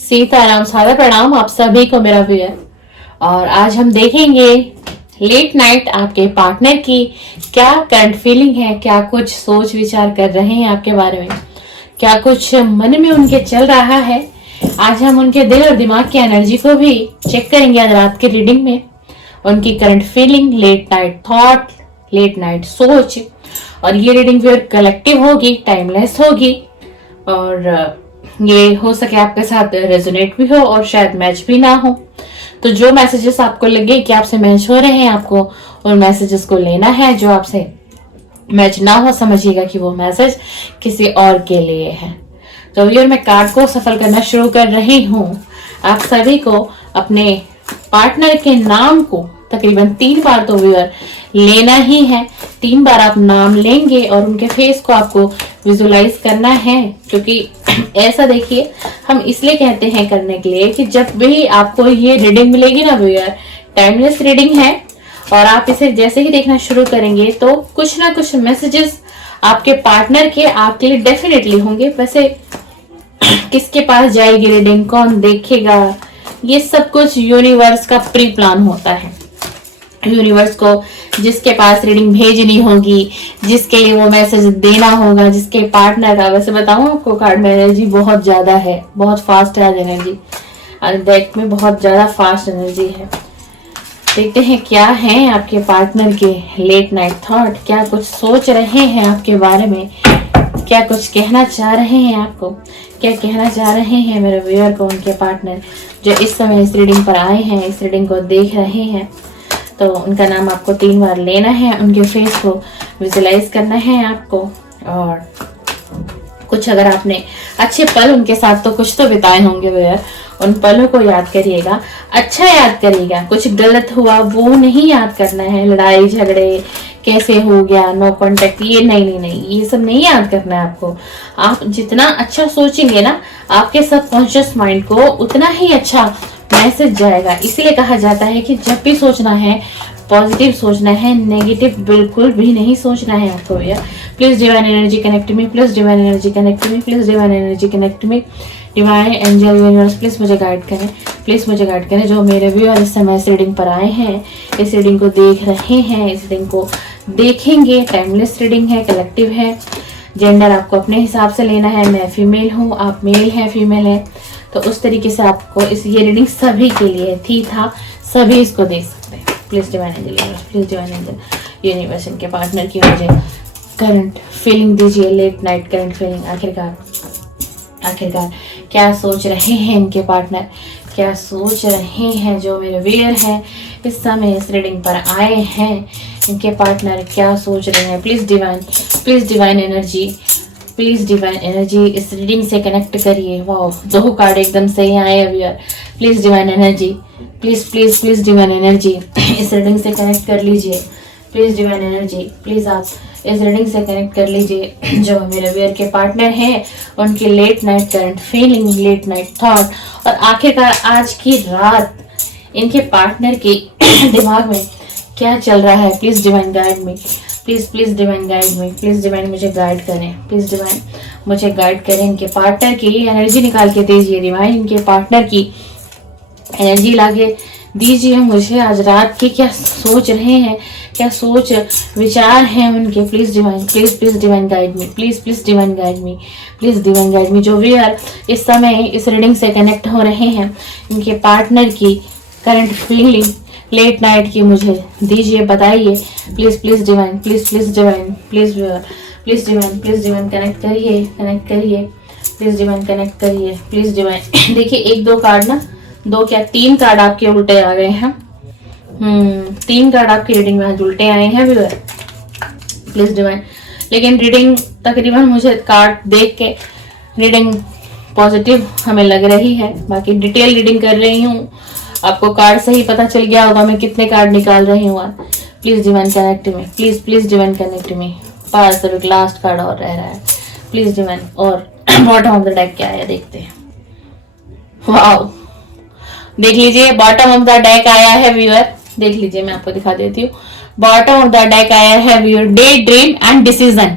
सीताराम सादर प्रणाम आप सभी को मेरा प्यार। और आज हम देखेंगे लेट नाइट आपके पार्टनर की क्या करंट फीलिंग है, क्या कुछ सोच विचार कर रहे हैं आपके बारे में, क्या कुछ मन में उनके चल रहा है। आज हम उनके दिल और दिमाग की एनर्जी को भी चेक करेंगे आज रात की रीडिंग में। उनकी current feeling, late night thought, late night सोच। और ये रीडिंग फिर कलेक्टिव होगी, टाइमलेस होगी और ये हो सके आपके साथ रेजोनेट भी हो और शायद मैच भी ना हो। तो जो मैसेजेस आपको लगे कि आपसे मैच हो रहे हैं, आपको उन मैसेजेस को लेना है। जो आपसे मैच ना हो, समझिएगा कि वो मैसेज किसी और के लिए है। तो व्यूअर, मैं कार्ड को सफल करना शुरू कर रही हूँ। आप सभी को अपने पार्टनर के नाम को तकरीबन 3 बार तो व्यूअर लेना ही है। 3 बार आप नाम लेंगे और उनके फेस को आपको विजुलाइज करना है, क्योंकि ऐसा देखिए हम इसलिए कहते हैं करने के लिए कि जब भी आपको ये रीडिंग मिलेगी ना व्यूअर, टाइमलेस रीडिंग है और आप इसे जैसे ही देखना शुरू करेंगे तो कुछ ना कुछ मैसेजेस आपके पार्टनर के आपके लिए डेफिनेटली होंगे। वैसे किसके पास जाएगी रीडिंग, कौन देखेगा, ये सब कुछ यूनिवर्स का प्री प्लान होता है। यूनिवर्स को जिसके पास रीडिंग भेजनी होगी, जिसके लिए वो मैसेज देना होगा, जिसके पार्टनर का। वैसे बताऊं आपको, कार्ड में एनर्जी बहुत ज्यादा है, बहुत फास्ट है आज एनर्जी, और डेक में बहुत ज्यादा फास्ट एनर्जी है। देखते हैं क्या है आपके पार्टनर के लेट नाइट थॉट, क्या कुछ सोच रहे हैं आपके बारे में, क्या कुछ कहना चाह रहे हैं आपको, क्या कहना चाह रहे हैं मेरे व्यूअर को उनके पार्टनर जो इस समय इस रीडिंग पर आए हैं, इस रीडिंग को देख रहे हैं। तो उनका नाम आपको 3 बार लेना है, उनके फेस को विजुलाइज करना है आपको। और कुछ अगर आपने अच्छे पल उनके साथ तो कुछ तो बिताए होंगे व्यूअर, उन पलों को याद करिएगा, अच्छा याद करिएगा। कुछ गलत हुआ वो नहीं याद करना है, लड़ाई झगड़े कैसे हो गया, नो कांटेक्ट, ये नहीं, ये सब नहीं याद करना है आपको। आप जितना अच्छा सोचेंगे ना, आपके सबकॉन्शियस माइंड को उतना ही अच्छा मैसेज जाएगा। इसलिए कहा जाता है कि जब भी सोचना है पॉजिटिव सोचना है, नेगेटिव बिल्कुल भी नहीं सोचना है आपको भैया। Please divine energy connect me, please divine energy connect me, please divine energy connect me. Divine angel universe please मुझे गाइड करें, प्लीज मुझे गाइड करें। जो मेरे व्यूअर इस समय इस रीडिंग पर आए हैं, इस रीडिंग को देख रहे हैं, इस रीडिंग को देखेंगे, टाइमलेस रीडिंग है, कलेक्टिव है। जेंडर आपको अपने हिसाब से लेना है। मैं फीमेल हूँ, आप मेल है, फीमेल है, तो उस तरीके से आपको ये रीडिंग सभी के लिए थी, था, सभी इसको देख सकते हैं। Please divine angel universe, please divine angel universe इनके पार्टनर की मुझे करंट फीलिंग दीजिए, लेट नाइट करंट फीलिंग। आखिरकार क्या सोच रहे हैं इनके पार्टनर, क्या सोच रहे हैं जो मेरे व्यूअर हैं इस समय इस रीडिंग पर आए हैं, इनके पार्टनर क्या सोच रहे हैं। Please divine energy, please divine energy इस रीडिंग से कनेक्ट करिए। वाओ, 2 कार्ड एकदम सही आए viewer. Please divine energy, please divine energy इस रीडिंग से कनेक्ट कर लीजिए। प्लीज डिवाइन एनर्जी, प्लीज आप इस रीडिंग से कनेक्ट कर लीजिए। जो मेरे व्यूअर के पार्टनर हैं उनकी late night current feeling, late night thought, और आखिरकार आज की रात इनके पार्टनर के दिमाग में क्या चल रहा है। Please divine guide me, please divine guide me, please divine मुझे गाइड करें, प्लीज डिवाइन मुझे गाइड करें। इनके पार्टनर की एनर्जी निकाल के दीजिए डिवाइन, इनके पार्टनर की एनर्जी लाके दीजिए मुझे। आज रात की क्या सोच रहे हैं, क्या सोच विचार हैं उनके। Please divine guide me, please divine guide me, please divine guide me. जो व्यूअर इस समय इस रीडिंग से कनेक्ट हो रहे हैं, इनके पार्टनर की करंट फीलिंग लेट नाइट की मुझे दीजिए, बताइए। Please divine, please divine connect करिए, प्लीज डिवाइन कनेक्ट करिए, प्लीज डिवाइन। देखिए 1-2 कार्ड ना, 2 क्या 3 कार्ड आपके उल्टे आ गए हैं। 3 कार्ड आपकी रीडिंग में आज उल्टे आए हैं व्यूअर। प्लीज डिवाइन, लेकिन रीडिंग तकरीबन मुझे कार्ड देख के रीडिंग पॉजिटिव हमें लग रही है। बाकी डिटेल रीडिंग कर रही हूँ, आपको कार्ड से ही पता चल गया होगा मैं कितने कार्ड निकाल रही हूँ आज। प्लीज डिवाइन कनेक्ट में, प्लीज डिवाइन कनेक्ट में। पास अब एक लास्ट कार्ड और रह रहा है, प्लीज डिवाइन। और बॉटम ऑफ द डेक क्या आया देखते हैं। वाओ, देख लीजिए बॉटम ऑफ द डेक आया है व्यूअर, देख लीजिए मैं आपको दिखा देती हूँ। बॉटम ऑफ द डेक आया है viewer, day dream and decision.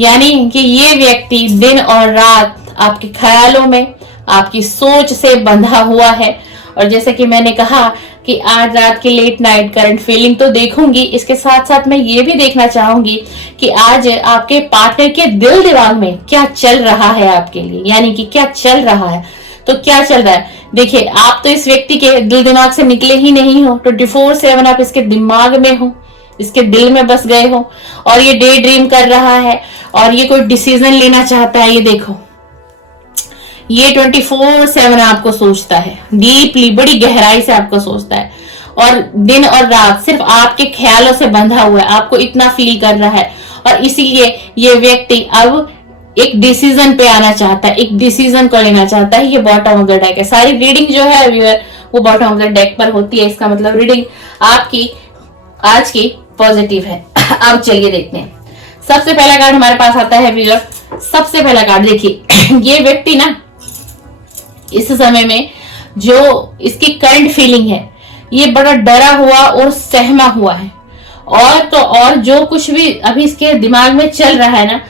यानी कि ये व्यक्ति दिन और रात आपके ख्यालों में, आपकी सोच से बंधा हुआ है। और जैसे कि मैंने कहा कि आज रात की लेट नाइट करंट फीलिंग तो देखूंगी, इसके साथ साथ मैं ये भी देखना चाहूंगी कि आज आपके पार्टनर के दिल दिमाग में क्या चल रहा है आपके लिए, यानी कि क्या चल रहा है। तो क्या चल रहा है, देखिए आप तो इस व्यक्ति के दिल दिमाग से निकले ही नहीं हो, 24/7 आप इसके दिमाग में हो, इसके दिल में बस गए हो, और ये डे ड्रीम कर रहा है और ये कोई डिसीजन लेना चाहता है। ये देखो, ये 24/7 आपको सोचता है, डीपली बड़ी गहराई से आपको सोचता है, और दिन और रात सिर्फ आपके ख्यालों से बंधा हुआ है, आपको इतना फील कर रहा है। और इसीलिए ये व्यक्ति अब एक डिसीजन पे आना चाहता है, एक डिसीजन को लेना चाहता है। ये बॉटम ऑफ द डेक है। सारी रीडिंग जो है व्यूअर वो बॉटम ऑफ द डेक पर होती है, इसका मतलब रीडिंग आपकी आज की पॉजिटिव है। अब चलिए देखते हैं। सबसे पहला कार्ड हमारे पास आता है व्यूअर, सबसे पहला कार्ड देखिए, ये व्यक्ति ना इस समय में जो इसकी करंट फीलिंग है, ये बड़ा डरा हुआ और सहमा हुआ है। और तो और जो कुछ भी अभी इसके दिमाग में चल रहा है ना,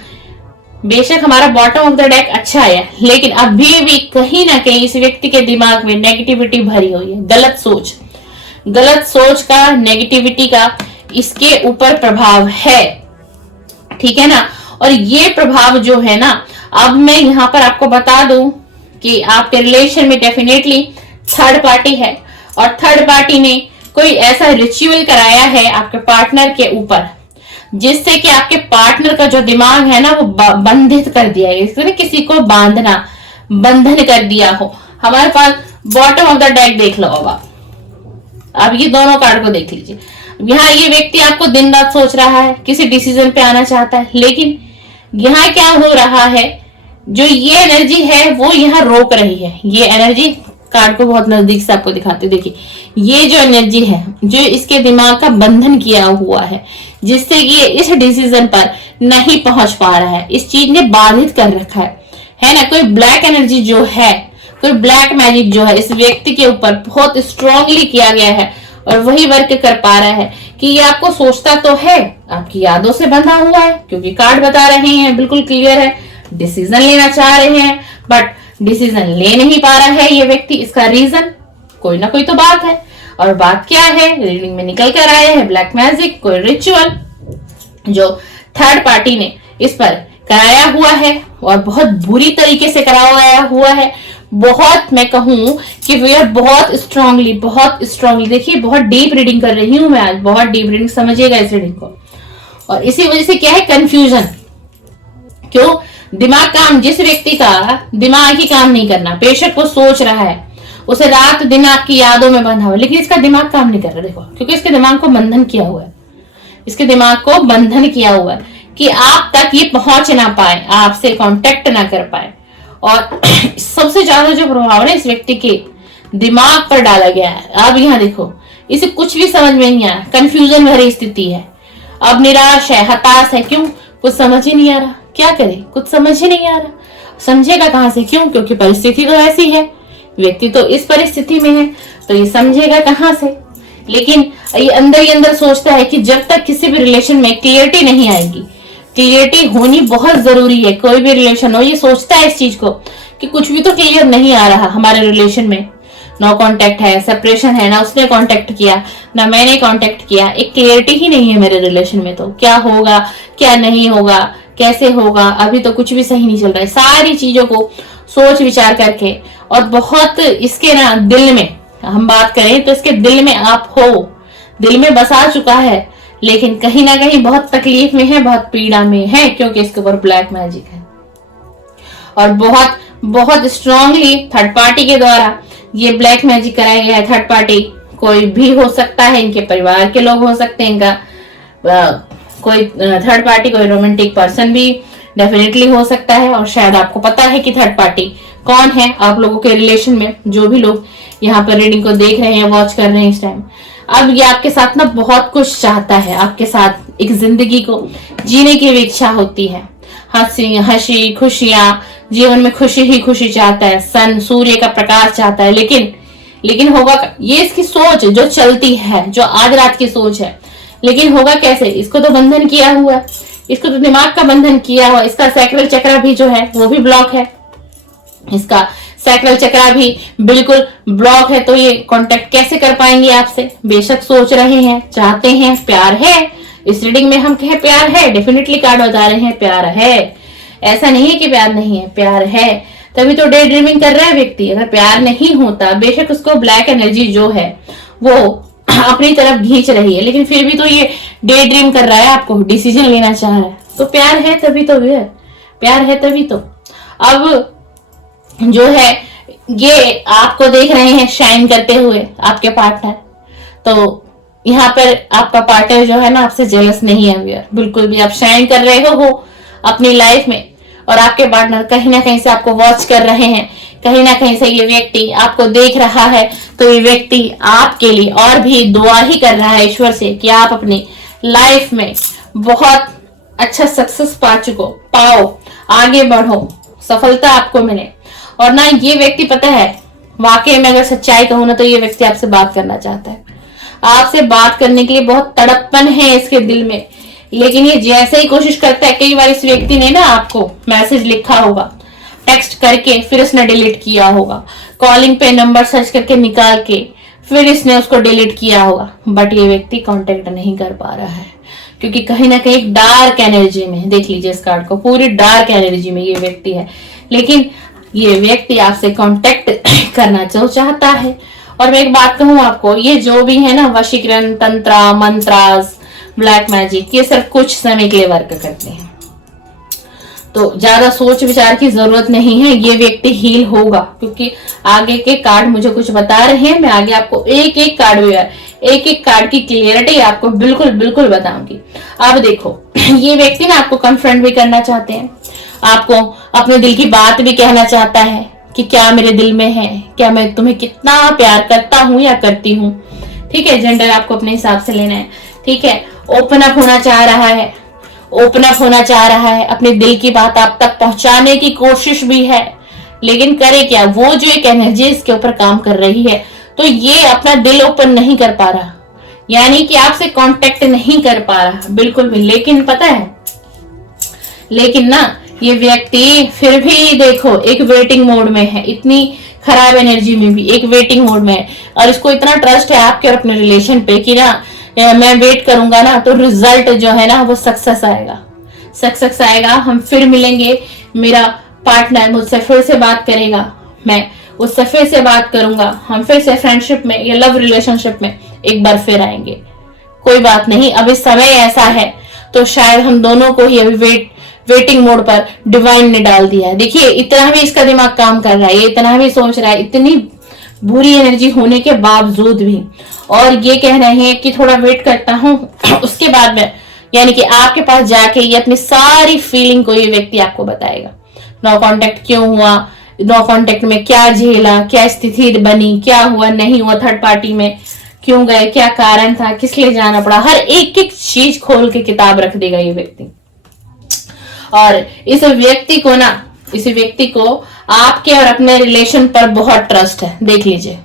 बेशक हमारा बॉटम ऑफ द डेक अच्छा है, लेकिन अभी भी कहीं ना कहीं इस व्यक्ति के दिमाग में नेगेटिविटी भरी हुई है। गलत सोच का, नेगेटिविटी का इसके ऊपर प्रभाव है, ठीक है ना। और ये प्रभाव जो है ना, अब मैं यहाँ पर आपको बता दूं कि आपके रिलेशन में डेफिनेटली थर्ड पार्टी है, और थर्ड पार्टी ने कोई ऐसा रिचुअल कराया है आपके पार्टनर के ऊपर, जिससे कि आपके पार्टनर का जो दिमाग है ना वो बंधित कर दिया है, इसलिए किसी को बांधना, बंधन कर दिया हो। हमारे पास बॉटम ऑफ द डेक देख लो। अब ये दोनों कार्ड को देख लीजिए। यहाँ ये व्यक्ति आपको दिन रात सोच रहा है, किसी डिसीजन पे आना चाहता है, लेकिन यहाँ क्या हो रहा है, जो ये एनर्जी है वो यहाँ रोक रही है। ये एनर्जी कार्ड को बहुत नजदीक से आपको दिखाते, देखिए ये जो एनर्जी है जो इसके दिमाग का बंधन किया हुआ है, जिससे कि ये इस डिसीजन पर नहीं पहुंच पा रहा है, इस चीज ने बाधित कर रखा है ना। कोई ब्लैक एनर्जी जो है, कोई ब्लैक मैजिक जो है इस व्यक्ति के ऊपर बहुत स्ट्रांगली किया गया है, और वही वर्क कर पा रहा है कि ये आपको सोचता तो है, आपकी यादों से बंधा हुआ है, क्योंकि कार्ड बता रहे हैं बिल्कुल क्लियर है, डिसीजन लेना चाह रहे हैं बट डिसीजन ले नहीं पा रहा है ये व्यक्ति। इसका रीजन कोई ना कोई तो बात है, और बात क्या है, रीडिंग में निकल कर आया है ब्लैक मैजिक, कोई रिचुअल जो थर्ड पार्टी ने इस पर कराया हुआ है, और बहुत बुरी तरीके से कराया हुआ है। बहुत, मैं कहूं कि वी आर बहुत स्ट्रांगली देखिए, बहुत डीप रीडिंग कर रही हूं मैं आज, बहुत डीप रीडिंग, समझिएगा इस रीडिंग को। और इसी वजह से क्या है, कंफ्यूजन। क्यों? जिस व्यक्ति का दिमाग ही काम नहीं करना, बेशक वो सोच रहा है, उसे रात दिन आपकी यादों में बंधा हुआ, लेकिन इसका दिमाग काम नहीं कर रहा। देखो, क्योंकि इसके दिमाग को बंधन किया हुआ है, इसके दिमाग को बंधन किया हुआ है कि आप तक ये पहुंच ना पाए, आपसे कांटेक्ट ना कर पाए। और सबसे ज्यादा जो प्रभाव है इस व्यक्ति के दिमाग पर डाला गया है। अब यहाँ देखो, इसे कुछ भी समझ में नहीं आ रहा, कंफ्यूजन भरी स्थिति है, अब निराश है, हताश है। क्यों? कुछ समझ ही नहीं आ रहा, क्या करे, कुछ समझ ही नहीं आ रहा, समझेगा कहां से? क्यों? क्योंकि परिस्थिति तो ऐसी है, व्यक्ति तो इस परिस्थिति में है, तो ये समझेगा कहां से। लेकिन ये अंदर ही अंदर सोचता है कि जब तक किसी भी रिलेशन में क्लियरिटी नहीं आएगी, क्लियरिटी होनी बहुत जरूरी है, कोई भी रिलेशन हो, ये सोचता है इस चीज को कि कुछ भी तो क्लियर नहीं आ रहा हमारे रिलेशन में, नो कांटेक्ट है, सेपरेशन है, ना उसने कांटेक्ट किया ना मैंने कांटेक्ट किया, एक क्लियरिटी ही नहीं है मेरे रिलेशन में, तो क्या होगा क्या नहीं होगा, कैसे होगा, अभी तो कुछ भी सही नहीं चल रहा है। सारी चीजों को सोच विचार करके, और बहुत इसके ना दिल में हम बात करें तो इसके दिल में आप हो, दिल में बसा चुका है, लेकिन कहीं ना कहीं बहुत तकलीफ में है, बहुत पीड़ा में है, क्योंकि इसके ऊपर ब्लैक मैजिक है। और बहुत बहुत स्ट्रांगली थर्ड पार्टी के द्वारा ये ब्लैक मैजिक कराया गया है। थर्ड पार्टी कोई भी हो सकता है, इनके परिवार के लोग हो सकते हैं, इनका कोई थर्ड पार्टी, कोई रोमांटिक पर्सन भी डेफिनेटली हो सकता है। और शायद आपको पता है कि थर्ड पार्टी कौन है, आप लोगों के रिलेशन में जो भी लोग यहाँ पर रीडिंग को देख रहे हैं, वॉच कर रहे हैं इस टाइम। अब ये आपके साथ ना बहुत कुछ चाहता है, आपके साथ एक जिंदगी को जीने की भी इच्छा होती है, हंसी खुशियां, जीवन में खुशी ही खुशी चाहता है, सन सूर्य का प्रकाश चाहता है। लेकिन होगा, ये इसकी सोच जो चलती है, जो आज रात की सोच है, लेकिन होगा कैसे? इसको तो बंधन किया हुआ है, इसको तो दिमाग का बंधन किया हुआ, इसका सैक्रल चक्र भी जो है वो भी ब्लॉक है, इसका सैक्रल चक्रा भी बिल्कुल ब्लॉक है, तो ये कांटेक्ट कैसे कर पाएंगे आपसे? बेशक सोच रहे हैं, चाहते हैं, प्यार है। इस रीडिंग में हम कहें प्यार है, डेफिनेटली कार्ड बता रहे हैं प्यार है। ऐसा नहीं है कि प्यार नहीं है, प्यार है, तभी तो डे ड्रीमिंग कर रहा है व्यक्ति। अगर प्यार नहीं होता, बेशक उसको ब्लैक एनर्जी जो है वो अपनी तरफ खींच रही है, लेकिन फिर भी तो ये डे ड्रीम कर रहा है, आपको डिसीजन लेना चाह रहा है, तो प्यार है तभी तो है, प्यार है तभी तो। अब जो है ये आपको देख रहे हैं शाइन करते हुए आपके पार्टनर, तो यहाँ पर आपका पार्टनर जो है ना आपसे जेलस नहीं है व्यूअर, बिल्कुल भी। आप शाइन कर रहे हो अपनी लाइफ में, और आपके पार्टनर कहीं ना कहीं से आपको वॉच कर रहे हैं, कहीं ना कहीं से ये व्यक्ति आपको देख रहा है, तो ये व्यक्ति आपके लिए और भी दुआ ही कर रहा है ईश्वर से कि आप अपनी लाइफ में बहुत अच्छा सक्सेस पाओ, आगे बढ़ो, सफलता आपको मिले। और ना ये व्यक्ति पता है, वाकई में अगर सच्चाई कहूं ना, तो ये व्यक्ति आपसे बात करना चाहता है, आपसे बात करने के लिए बहुत तड़पन है इसके दिल में, लेकिन ये जैसे ही कोशिश करता है, कई बार इस व्यक्ति ने ना आपको मैसेज लिखा होगा, टेक्स्ट करके फिर इसने डिलीट किया होगा, कॉलिंग पे नंबर सर्च करके निकाल के फिर इसने उसको डिलीट किया होगा, बट ये व्यक्ति कांटेक्ट नहीं कर पा रहा है, क्योंकि कहीं ना कहीं डार्क एनर्जी में, देख लीजिए इस कार्ड को, पूरी डार्क एनर्जी में ये व्यक्ति है। लेकिन ये व्यक्ति आपसे कांटेक्ट करना चाहता है। और मैं एक बात कहूं आपको, ये जो भी है ना वशीकरण, तंत्रा, मंत्रास, ब्लैक मैजिक, ये सिर्फ कुछ समय के लिए वर्क करते हैं, तो ज्यादा सोच विचार की जरूरत नहीं है। ये व्यक्ति हील होगा, क्योंकि आगे के कार्ड मुझे कुछ बता रहे हैं। मैं आगे आपको एक एक कार्ड की क्लियरिटी आपको बिल्कुल बिल्कुल बताऊंगी। अब देखो, ये व्यक्ति ना आपको कन्फ्रंट भी करना चाहते हैं, आपको अपने दिल की बात भी कहना चाहता है कि क्या मेरे दिल में है, क्या मैं तुम्हें कितना प्यार करता हूं या करती हूँ। ठीक है, जेंडर आपको अपने हिसाब से लेना है। ठीक है, ओपन अप होना चाह रहा है, ओपन अप होना चाह रहा है, अपने दिल की बात आप तक पहुंचाने की कोशिश भी है, लेकिन करे क्या, वो जो एक एनर्जी इसके ऊपर काम कर रही है, तो ये अपना दिल ओपन नहीं कर पा रहा, यानी कि आपसे कांटेक्ट नहीं कर पा रहा बिल्कुल भी। लेकिन पता है, लेकिन ना ये व्यक्ति फिर भी देखो एक वेटिंग मोड में है, इतनी खराब एनर्जी में भी एक वेटिंग मोड में है, और इसको इतना ट्रस्ट है आपके और अपने रिलेशन पे कि ना मैं वेट करूंगा ना तो रिजल्ट जो है ना वो सक्सेस आएगा, हम फिर मिलेंगे, मेरा पार्टनर मुझसे फिर से बात करेगा, मैं उससे फिर से बात करूंगा, हम फिर से फ्रेंडशिप में या लव रिलेशनशिप में एक बार फिर आएंगे। कोई बात नहीं, अब इस समय ऐसा है तो शायद हम दोनों को ही अभी वेटिंग मोड पर डिवाइन ने डाल दिया है। देखिए इतना भी इसका दिमाग काम कर रहा है, ये इतना भी सोच रहा है, इतनी बुरी एनर्जी होने के बावजूद भी, और ये कह रहे हैं कि थोड़ा वेट करता हूं, उसके बाद में यानी कि आपके पास जाके ये अपनी सारी फीलिंग को ये व्यक्ति आपको बताएगा। नो कांटेक्ट क्यों हुआ, नो कांटेक्ट में क्या झेला, क्या स्थिति बनी, क्या हुआ नहीं हुआ, थर्ड पार्टी में क्यों गए, क्या कारण था, किस लिए जाना पड़ा, हर एक एक चीज खोल के किताब रख देगा ये व्यक्ति। और इस व्यक्ति को आपके और अपने रिलेशन पर बहुत ट्रस्ट है, देख लीजिए,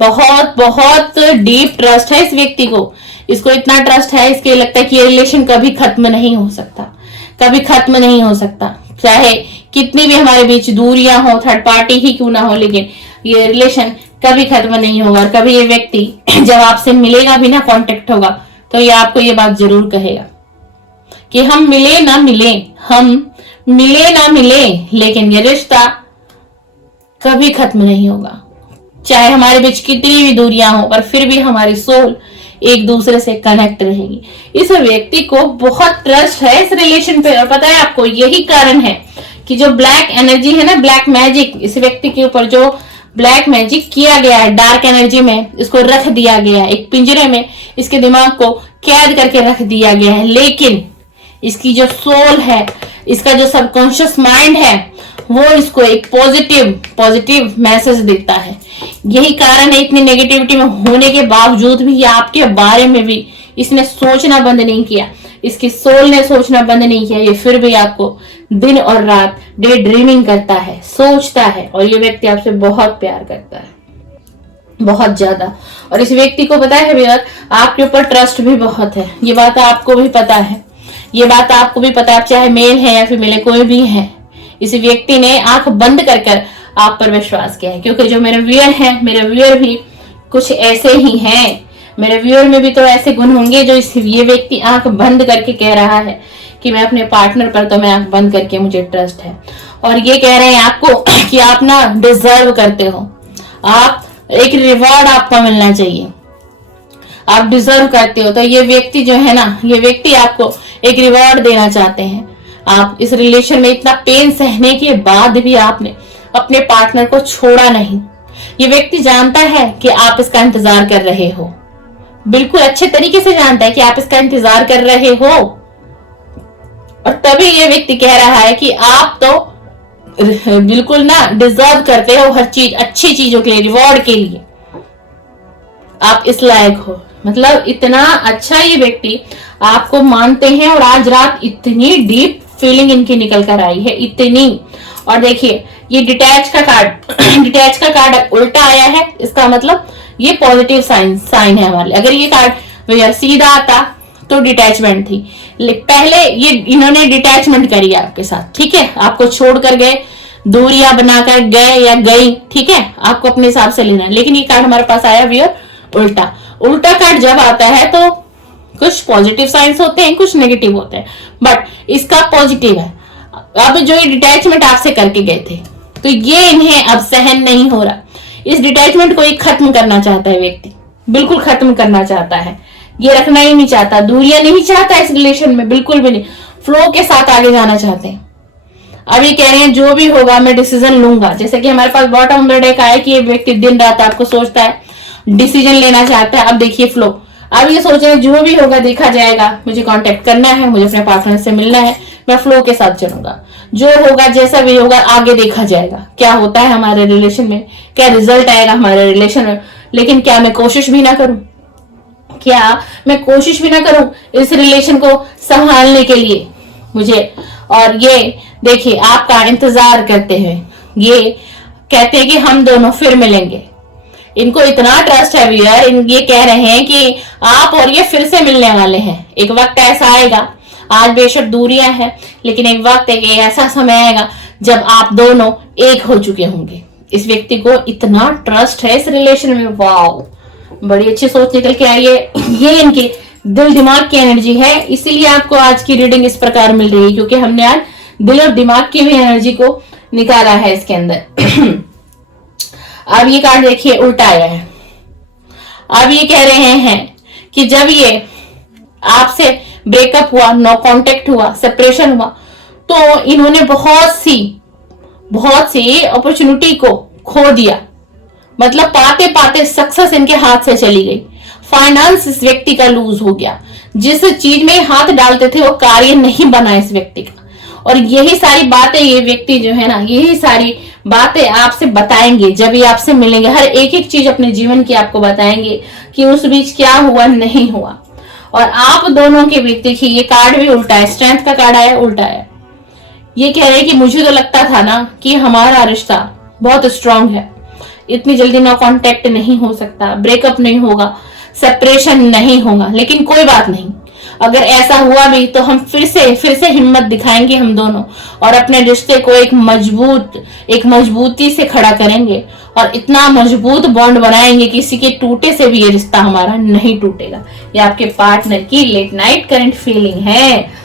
बहुत बहुत डीप ट्रस्ट है इस व्यक्ति को। इसको इतना ट्रस्ट है, इसके लगता है कि ये रिलेशन कभी खत्म नहीं हो सकता, चाहे कितनी भी हमारे बीच दूरियां हो, थर्ड पार्टी ही क्यों ना हो, लेकिन ये रिलेशन कभी खत्म नहीं होगा। और कभी ये व्यक्ति जब आपसे मिलेगा भी ना, कांटेक्ट होगा, तो ये आपको ये बात जरूर कहेगा कि हम मिले ना मिले, लेकिन ये रिश्ता कभी खत्म नहीं होगा, चाहे हमारे बीच कितनी भी दूरियां हो, पर फिर भी हमारी सोल एक दूसरे से कनेक्ट रहेगी। इस व्यक्ति को बहुत ट्रस्ट है इस रिलेशन पे, और पता है आपको यही कारण है कि जो ब्लैक एनर्जी है ना, ब्लैक मैजिक, इस व्यक्ति के ऊपर जो ब्लैक मैजिक किया गया है, डार्क एनर्जी में इसको रख दिया गया है, एक पिंजरे में इसके दिमाग को कैद करके रख दिया गया है। लेकिन इसकी जो सोल है, इसका जो सबकॉन्शियस माइंड है, वो इसको एक पॉजिटिव मैसेज देता है। यही कारण है इतनी नेगेटिविटी में होने के बावजूद भी, या आपके बारे में भी इसने सोचना बंद नहीं किया, इसकी सोल ने सोचना बंद नहीं किया, ये फिर भी आपको दिन और रात डे ड्रीमिंग करता है, सोचता है। और ये व्यक्ति आपसे बहुत प्यार करता है, बहुत ज्यादा। और इस व्यक्ति को पता है भैया, आपके ऊपर ट्रस्ट भी बहुत है, ये बात आपको भी पता है, आप चाहे मेल है या फीमेल है, कोई भी है, इस व्यक्ति ने आंख बंद कर आप पर विश्वास किया है, क्योंकि जो मेरे व्यूअर हैं, मेरे व्यूअर भी कुछ ऐसे ही हैं। मेरे व्यूअर में भी तो ऐसे गुण होंगे जो ये व्यक्ति आंख बंद करके कह रहा है कि मैं अपने पार्टनर पर तो मैं आंख बंद करके मुझे ट्रस्ट है, और ये कह रहे हैं आपको कि आप ना डिजर्व करते हो, आप एक रिवॉर्ड आपको मिलना चाहिए, आप डिजर्व करते हो। तो ये व्यक्ति जो है ना, ये व्यक्ति आपको एक रिवॉर्ड देना चाहते हैं। आप इस रिलेशन में इतना पेन सहने के बाद भी आपने अपने पार्टनर को छोड़ा नहीं। ये व्यक्ति जानता है कि आप इसका इंतजार कर रहे हो, बिल्कुल अच्छे तरीके से जानता है कि आप इसका इंतजार कर रहे हो, और तभी ये व्यक्ति कह रहा है कि आप तो बिल्कुल ना डिजर्व करते हो हर चीज, अच्छी चीजों के लिए, रिवॉर्ड के लिए आप इस लायक हो। मतलब इतना अच्छा ये व्यक्ति आपको मानते हैं, और आज रात इतनी डीप फीलिंग इनकी निकल कर आई है, इतनी। और देखिए ये डिटैच का कार्ड डिटैच का कार्ड उल्टा आया है, इसका मतलब ये पॉजिटिव साइन है हमारे। अगर ये कार्ड सीधा आता तो डिटैचमेंट थी, पहले ये इन्होंने डिटैचमेंट करी आपके साथ, ठीक है, आपको छोड़कर गए, दूरियां बनाकर गए या गई, ठीक है, आपको अपने हिसाब से लेना है। लेकिन ये कार्ड हमारे पास आया व्यूअर उल्टा। उल्टा कार्ड जब आता है तो कुछ पॉजिटिव साइंस होते हैं, कुछ नेगेटिव होते हैं, बट इसका पॉजिटिव है। अब जो ये डिटैचमेंट आपसे करके गए थे, तो ये इन्हें अब सहन नहीं हो रहा। इस डिटैचमेंट को ये खत्म करना चाहता है व्यक्ति, बिल्कुल खत्म करना चाहता है, ये रखना ही नहीं चाहता, दूरियां नहीं चाहता इस रिलेशन में, बिल्कुल भी नहीं, फ्लो के साथ आगे जाना चाहते हैं। अब ये कह रहे हैं जो भी होगा मैं डिसीजन लूंगा। जैसे कि हमारे पास बॉटम ऑफ द डेक आया कि ये व्यक्ति दिन रात आपको सोचता है, डिसीजन लेना चाहता है। अब देखिए फ्लो, अब ये सोच रहे हैं जो भी होगा देखा जाएगा, मुझे कांटेक्ट करना है, मुझे अपने पार्टनर से मिलना है, मैं फ्लो के साथ चलूंगा, जो होगा जैसा भी होगा आगे देखा जाएगा, क्या होता है हमारे रिलेशन में, क्या रिजल्ट आएगा हमारे रिलेशन में। लेकिन क्या मैं कोशिश भी ना करूं, क्या मैं कोशिश भी ना करूं इस रिलेशन को संभालने के लिए मुझे। और ये देखिए आपका इंतजार करते हैं, ये कहते हैं कि हम दोनों फिर मिलेंगे। इनको इतना ट्रस्ट है व्यूअर, ये कह रहे हैं कि आप और ये फिर से मिलने वाले हैं। एक वक्त ऐसा आएगा, आज बेशक दूरियां हैं, लेकिन एक वक्त एक ऐसा समय आएगा जब आप दोनों एक हो चुके होंगे। इस व्यक्ति को इतना ट्रस्ट है इस रिलेशन में, वाओ, बड़ी अच्छी सोच निकल के आई है। ये इनके दिल दिमाग की एनर्जी है, इसीलिए आपको आज की रीडिंग इस प्रकार मिल रही है, क्योंकि हमने आज दिल और दिमाग की भी एनर्जी को निकाला है इसके अंदर। अब ये कार्ड देखिए उल्टा आया है। अब ये कह रहे हैं कि जब ये आपसे ब्रेकअप हुआ, नो कांटेक्ट हुआ, सेपरेशन हुआ, तो इन्होंने बहुत सी अपॉर्चुनिटी को खो दिया। मतलब पाते पाते सक्सेस इनके हाथ से चली गई, फाइनेंस इस व्यक्ति का लूज हो गया, जिस चीज में हाथ डालते थे वो कार्य नहीं बना इस व्यक्ति का। और यही सारी बातें ये व्यक्ति जो है ना, यही सारी बातें आपसे बताएंगे जब ये आपसे मिलेंगे। हर एक एक चीज अपने जीवन की आपको बताएंगे कि उस बीच क्या हुआ नहीं हुआ। और आप दोनों के बीच देखिए ये कार्ड भी उल्टा है, स्ट्रेंथ का कार्ड आया, उल्टा है। ये कह रहे हैं कि मुझे तो लगता था ना कि हमारा रिश्ता बहुत स्ट्रांग है, इतनी जल्दी ना कांटेक्ट नहीं हो सकता, ब्रेकअप नहीं होगा, सेपरेशन नहीं होगा, लेकिन कोई बात नहीं, अगर ऐसा हुआ भी तो हम फिर से हिम्मत दिखाएंगे हम दोनों, और अपने रिश्ते को एक मजबूती से खड़ा करेंगे, और इतना मजबूत बॉन्ड बनाएंगे कि किसी के टूटे से भी ये रिश्ता हमारा नहीं टूटेगा। ये आपके पार्टनर की लेट नाइट करंट फीलिंग है।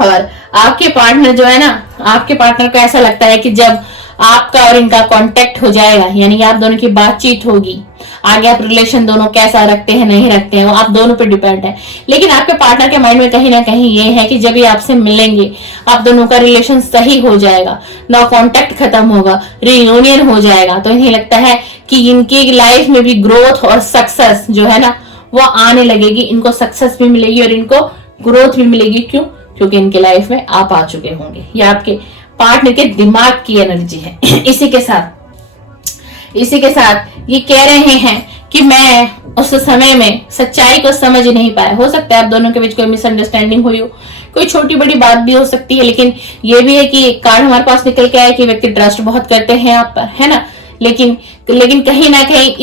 और आपके पार्टनर जो है ना, आपके पार्टनर को ऐसा लगता है कि जब आपका और इनका कांटेक्ट हो जाएगा, यानी आप दोनों की बातचीत होगी, आगे आप रिलेशन दोनों कैसा रखते हैं नहीं रखते हैं वो आप दोनों पे डिपेंड है। लेकिन आपके पार्टनर के माइंड में कहीं ना कहीं ये है कि जब ये आपसे मिलेंगे आप दोनों का रिलेशन सही हो जाएगा, नो कांटेक्ट खत्म होगा, रियूनियन हो जाएगा, तो इन्हें लगता है कि इनकी लाइफ में भी ग्रोथ और सक्सेस जो है ना वो आने लगेगी, इनको सक्सेस भी मिलेगी और इनको ग्रोथ भी मिलेगी। क्यों? क्योंकि इनके लाइफ में आप आ चुके होंगे। ये आपके पार्टनर के दिमाग की एनर्जी है। इसी के साथ ये कह रहे हैं कि मैं उस समय में सच्चाई को समझ नहीं पाया। हो सकता है आप दोनों के बीच कोई मिसअंडरस्टैंडिंग हुई हो, कोई छोटी बड़ी बात भी हो सकती है, लेकिन ये भी है कि कार्ड हमारे पास निकल के आया कि व्यक्ति ट्रस्ट बहुत करते हैं आप पर, है ना, लेकिन कहीं ना कहीं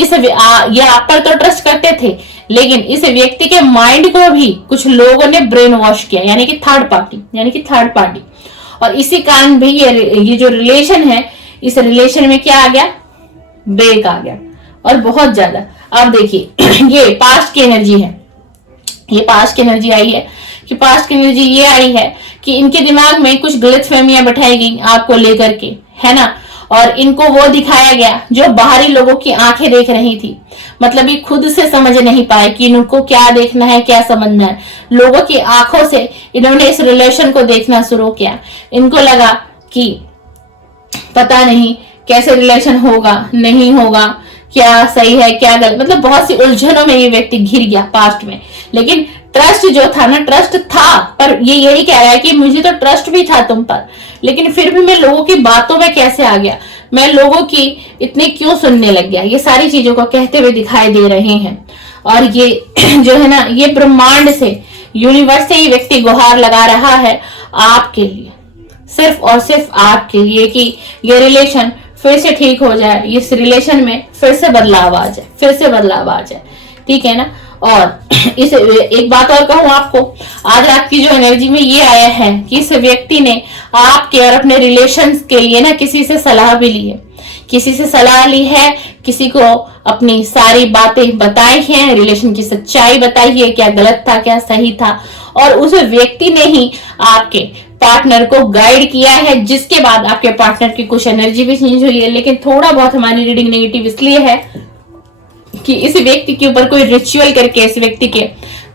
ये आप पर तो ट्रस्ट करते थे, लेकिन इस व्यक्ति के माइंड को भी कुछ लोगों ने ब्रेन वॉश किया, यानी कि थर्ड पार्टी। और इसी कारण भी ये जो रिलेशन है इस रिलेशन में क्या आ गया, ब्रेक आ गया, और बहुत ज्यादा। अब देखिए ये पास्ट की एनर्जी है, ये पास्ट की एनर्जी आई है कि पास्ट की एनर्जी ये आई है कि इनके दिमाग में कुछ गलतफहमियां बैठाई गई आपको लेकर के, है ना, और इनको वो दिखाया गया जो बाहरी लोगों की आंखें देख रही थी। मतलब ये खुद से समझ नहीं पाए कि इनको क्या देखना है, क्या समझना है। लोगों की आंखों से इन्होंने इस रिलेशन को देखना शुरू किया। इनको लगा कि पता नहीं कैसे रिलेशन होगा, नहीं होगा, क्या सही है क्या गलत, मतलब बहुत सी उलझनों में ये व्यक्ति घिर गया पास्ट में। लेकिन ट्रस्ट जो था ना, ट्रस्ट था, पर ये यही कह रहा है कि मुझे तो ट्रस्ट भी था तुम पर, लेकिन फिर भी मैं लोगों की बातों में कैसे आ गया, मैं लोगों की इतनी क्यों सुनने लग गया, ये सारी चीजों को कहते हुए दिखाई दे रहे हैं। और ये जो है ना, ये ब्रह्मांड से, यूनिवर्स से ये व्यक्ति गुहार लगा रहा है आपके लिए, सिर्फ और सिर्फ आपके लिए, कि ये रिलेशन फिर से ठीक हो जाए, इस रिलेशन में फिर से बदलाव आ जाए, फिर से बदलाव आ जाए, ठीक है ना। और इस एक बात और कहूं आपको, आज आपकी जो एनर्जी में ये आया है कि इस व्यक्ति ने आपके और अपने रिलेशंस के लिए ना किसी से सलाह भी ली है, किसी से सलाह ली है, किसी को अपनी सारी बातें बताई हैं, रिलेशन की सच्चाई बताई है, क्या गलत था क्या सही था, और उस व्यक्ति ने ही आपके पार्टनर को गाइड किया है, जिसके बाद आपके पार्टनर की कुछ एनर्जी भी चेंज हुई है। लेकिन थोड़ा बहुत हमारी रीडिंग नेगेटिव इसलिए है कि इस व्यक्ति के ऊपर कोई रिचुअल करके इस व्यक्ति के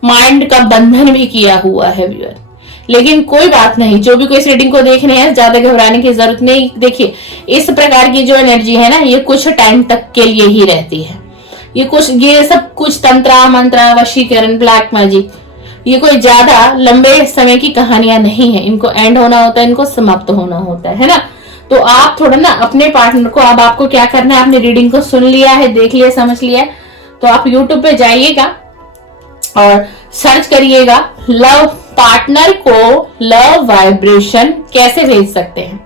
माइंड का बंधन भी किया हुआ है व्यूअर। लेकिन कोई बात नहीं, जो भी कोई इस रीडिंग को देख रहे हैं, ज्यादा घबराने की जरूरत नहीं। देखिए, इस प्रकार की जो एनर्जी है ना, ये कुछ टाइम तक के लिए ही रहती है। ये सब कुछ तंत्रा मंत्रा, वशीकरण, ब्लैक मैजिक, ये कोई ज्यादा लंबे समय की कहानियां नहीं है। इनको एंड होना होता है, इनको समाप्त होना होता है ना। तो आप थोड़ा ना अपने पार्टनर को, अब आपको क्या करना है, आपने रीडिंग को सुन लिया है, देख लिया, समझ लिया है, तो आप YouTube पे जाइएगा और सर्च करिएगा लव पार्टनर को लव वाइब्रेशन कैसे भेज सकते हैं।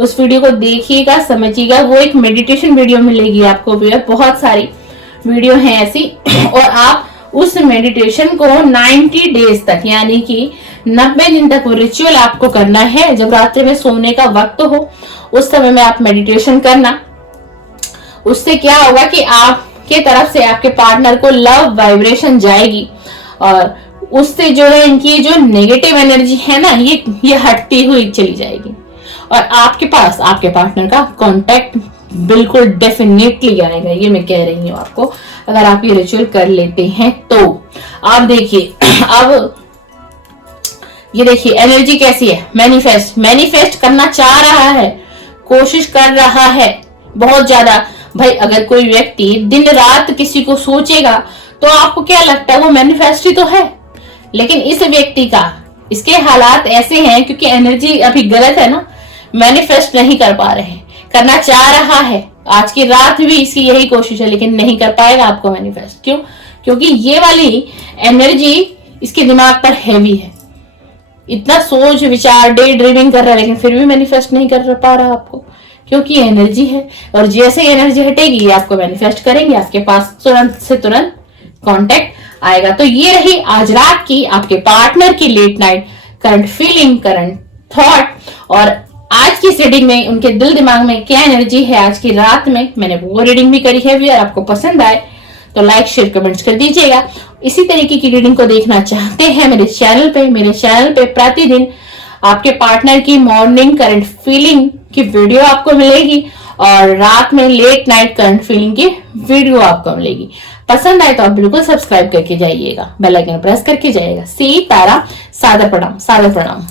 उस वीडियो को देखिएगा, समझिएगा। वो एक मेडिटेशन वीडियो मिलेगी आपको, बहुत सारी वीडियो है ऐसी, और आप उस मेडिटेशन को 90 डेज तक, यानी कि 90 दिन तक वो रिचुअल आपको करना है। जब रात्रि में सोने का वक्त हो, उस समय में आप मेडिटेशन करना। उससे क्या होगा कि आपके तरफ से आपके पार्टनर को लव वाइब्रेशन जाएगी, और उससे जो है इनकी जो नेगेटिव एनर्जी है ना, ये हटती हुई चली जाएगी, और आपके पास आपके पार्टनर का कांटेक्ट बिल्कुल डेफिनेटली आएगा। ये मैं कह रही हूँ आपको, अगर आप ये रिचुअल कर लेते हैं तो। आप देखिए, अब ये देखिए एनर्जी कैसी है। मैनिफेस्ट करना चाह रहा है, कोशिश कर रहा है बहुत ज्यादा। भाई, अगर कोई व्यक्ति दिन रात किसी को सोचेगा तो आपको क्या लगता है, वो मैनिफेस्ट ही तो है। लेकिन इस व्यक्ति का, इसके हालात ऐसे हैं, क्योंकि एनर्जी अभी गलत है ना, मैनिफेस्ट नहीं कर पा रहे हैं। करना चाह रहा है, आज की रात भी इसकी यही कोशिश है, लेकिन नहीं कर पाएगा आपको मैनिफेस्ट। क्यों? क्योंकि ये वाली एनर्जी इसके दिमाग पर हैवी है। इतना सोच विचार, डे ड्रीमिंग कर रहा है, लेकिन फिर भी मैनिफेस्ट नहीं कर पा रहा आपको, क्योंकि एनर्जी है। और जैसे एनर्जी हटेगी, ये आपको मैनिफेस्ट करेंगे, आपके पास तुरंत से तुरंत कांटेक्ट आएगा। तो ये रही आज रात की आपके पार्टनर की late night current feeling, current thought, और आज की रीडिंग में उनके दिल दिमाग में क्या एनर्जी है आज की रात में। मैंने वो रीडिंग भी करी है। अगर आपको पसंद आए तो लाइक शेयर कमेंट्स कर दीजिएगा। इसी तरीके की रीडिंग को देखना चाहते हैं मेरे चैनल पे प्रतिदिन आपके पार्टनर की मॉर्निंग करंट फीलिंग की वीडियो आपको मिलेगी, और रात में लेट नाइट करंट फीलिंग की वीडियो आपको मिलेगी। पसंद आए तो आप बिल्कुल सब्सक्राइब करके जाइएगा, बेल आइकन प्रेस करके जाइएगा। सी तारा, सादर प्रणाम, सादर प्रणाम।